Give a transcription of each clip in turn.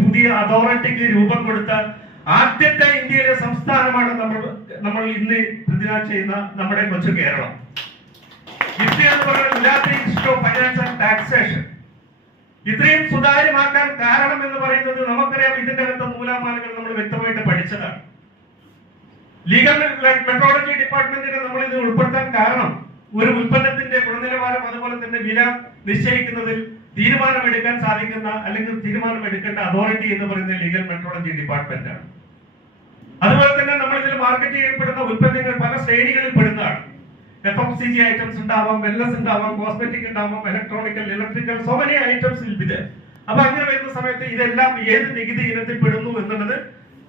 പുതിയ അതോറിറ്റിക്ക് രൂപം കൊടുത്ത ആദ്യത്തെ ഇന്ത്യയിലെ സംസ്ഥാനമാണ് നമ്മൾ നമ്മൾ ഇന്ന് പ്രതിനാ ചെയ്യുന്ന നമ്മുടെ കൊച്ചു കേരളം. നിഫ്റ്റി എന്ന് പറയുന്നത് ടാക്സേഷൻ ഇത്രയും സുതാര്യമാക്കാൻ കാരണം എന്ന് പറയുന്നത് നമുക്കറിയാം ഇതിന്റെ അകത്ത് മൂലാമാലകൾ നമ്മൾ വ്യക്തമായിട്ട് പഠിച്ചതാണ്. ലീഗൽ മെട്രോളജി ഡിപ്പാർട്ട്മെന്റിനെ നമ്മൾ ഇത് ഉൾപ്പെടുത്താൻ കാരണം ഒരു ഉൽപ്പന്നത്തിന്റെ ഗുണനിലവാരം അതുപോലെ തന്നെ വില നിശ്ചയിക്കുന്നതിൽ തീരുമാനമെടുക്കാൻ സാധിക്കുന്ന അല്ലെങ്കിൽ തീരുമാനമെടുക്കേണ്ട അതോറിറ്റി എന്ന് പറയുന്ന ലീഗൽ മെട്രോളജി ഡിപ്പാർട്ട്മെന്റ് ആണ്. അതുപോലെ തന്നെ നമ്മൾ ഇതിൽ മാർക്കറ്റ് ചെയ്യപ്പെടുന്ന ഉൽപ്പന്നങ്ങൾ പല ശ്രേണികളിൽ പെടുന്നതാണ്. F M C G items ഉണ്ടാവാം വെല്ലസ് ഉണ്ടാവാം കോസ്മെറ്റിക് ഉണ്ടാവാം electronical electrical so many items ഇത് അപ്പൊ അങ്ങനെ വരുന്ന സമയത്ത് ഇതെല്ലാം ഏത് നികുതി ഇനത്തിൽ പെടുന്നു എന്നുള്ളത്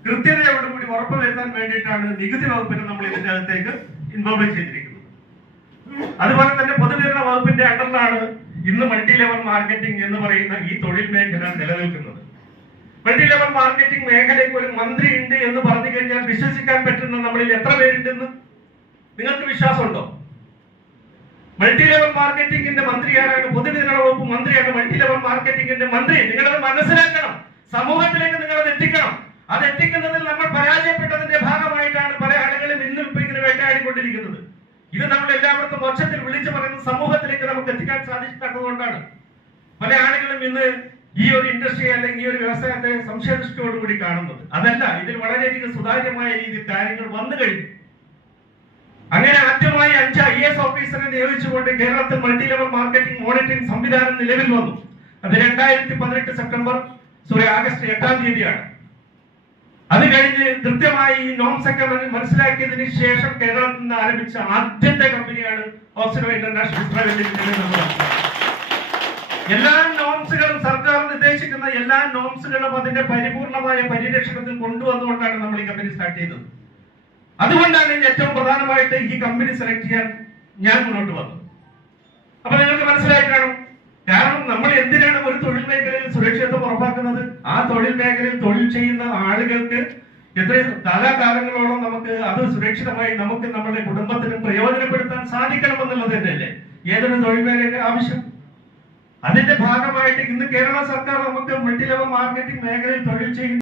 കൃത്യതയോടുകൂടി ഉറപ്പുവരുത്താൻ വേണ്ടിയിട്ടാണ് നികുതി വകുപ്പിനെ നമ്മൾ ഇതിന്റെ അകത്തേക്ക് ഇൻവോൾവ് ചെയ്തിരിക്കുന്നത്. അതുപോലെ തന്നെ പൊതുവിതരണ വകുപ്പിന്റെ അണ്ടറിലാണ് ഇന്ന് മൾട്ടി ലെവൽ മാർക്കറ്റിംഗ് എന്ന് പറയുന്ന ഈ തൊഴിൽ മേഖല നിലനിൽക്കുന്നത്. മൾട്ടി ലെവൽ മാർക്കറ്റിംഗ് മേഖലയ്ക്ക് ഒരു മന്ത്രി ഉണ്ട് എന്ന് പറഞ്ഞു കഴിഞ്ഞാൽ വിശ്വസിക്കാൻ പറ്റുന്ന നമ്മളിൽ എത്ര പേരുണ്ടെന്ന് നിങ്ങൾക്ക് വിശ്വാസമുണ്ടോ? മൾട്ടി ലെവൽ മാർക്കറ്റിംഗിന്റെ മന്ത്രി ആരാണ്? പൊതുവിതരണ വകുപ്പ് മന്ത്രിയാണ് മൾട്ടി ലെവൽ മാർക്കറ്റിംഗിന്റെ മന്ത്രി. നിങ്ങളത് മനസ്സിലാക്കണം. സമൂഹത്തിലേക്ക് നിങ്ങൾ അത് എത്തിക്കണം. അത് എത്തിക്കുന്നതിൽ നമ്മൾ പരാജയപ്പെട്ടതിന്റെ ഭാഗമായിട്ടാണ് പല ആളുകളും ഇന്നും ഇപ്പൊ ഇങ്ങനെ വേട്ടയാടിക്കൊണ്ടിരിക്കുന്നത്. ഇത് നമ്മൾ എല്ലാവർക്കും ഒച്ചത്തിൽ വിളിച്ചു പറയുന്ന സമൂഹത്തിലേക്ക് നമുക്ക് എത്തിക്കാൻ സാധിക്കാത്തതുകൊണ്ടാണ് പല ആളുകളും ഇന്ന് ഈ ഒരു ഇൻഡസ്ട്രി അല്ലെങ്കിൽ ഈ ഒരു വ്യവസായത്തെ സംശയദൃഷ്ടിയോടുകൂടി കാണുന്നത്. അതല്ല ഇതിൽ വളരെയധികം സുതാര്യമായ രീതിയിൽ കാര്യങ്ങൾ വന്നു കഴിഞ്ഞു. അങ്ങനെ ആദ്യമായി അഞ്ച് ഐ എസ് ഓഫീസറെ നിയോഗിച്ചുകൊണ്ട് കേരളത്തിൽ മൾട്ടി ലെവൽ മാർക്കറ്റിംഗ് മോണിറ്ററിംഗ് സംവിധാനം നിലവിൽ വന്നു. അത് രണ്ടായിരത്തി പതിനെട്ട് സെപ്റ്റംബർ സോറി ആഗസ്റ്റ് എട്ടാം തീയതിയാണ്. അത് കഴിഞ്ഞ് കൃത്യമായി ഈ നോംസ് മനസ്സിലാക്കിയതിന് ശേഷം കേരളത്തിൽ നിന്ന് ആരംഭിച്ച ആദ്യത്തെ കമ്പനിയാണ് ഓക്സിഡോ ഇന്റർനാഷണൽ പ്രൈവറ്റ് ലിമിറ്റഡ് എല്ലാ നോംസുകളും സർക്കാർ നിർദ്ദേശിക്കുന്ന എല്ലാ നോംസുകളും അതിന്റെ പരിപൂർണമായ പരിരക്ഷണത്തിൽ കൊണ്ടുവന്നുകൊണ്ടാണ് നമ്മൾ ഈ കമ്പനി സ്റ്റാർട്ട് ചെയ്തത്. അതുകൊണ്ടാണ് ഏറ്റവും പ്രധാനമായിട്ട് ഈ കമ്പനി സെലക്ട് ചെയ്യാൻ ഞാൻ മുന്നോട്ട് വന്നത്. അപ്പൊ നിങ്ങൾക്ക് മനസ്സിലായി കാണും. കാരണം നമ്മൾ എന്തിനാണ് ഒരു തൊഴിൽ സുരക്ഷിതത്വം ഉറപ്പാക്കുന്നത്. ആ തൊഴിൽ മേഖലയിൽ തൊഴിൽ ചെയ്യുന്ന ആളുകൾക്ക് എത്ര കാലാകാലങ്ങളോളം നമുക്ക് അത് സുരക്ഷിതമായി നമുക്ക് നമ്മുടെ കുടുംബത്തിന് പ്രയോജനപ്പെടുത്താൻ സാധിക്കണം സാധിക്കണമെന്നുള്ളത് തന്നെയല്ലേ? ഏതൊരു തൊഴിൽ മേഖലയുടെ ആവശ്യം? അതിന്റെ ഭാഗമായിട്ട് ഇന്ന് കേരള സർക്കാർ നമുക്ക് മൾട്ടി ലെവൽ മാർക്കറ്റിംഗ് മേഖലയിൽ തൊഴിൽ ചെയ്യുന്ന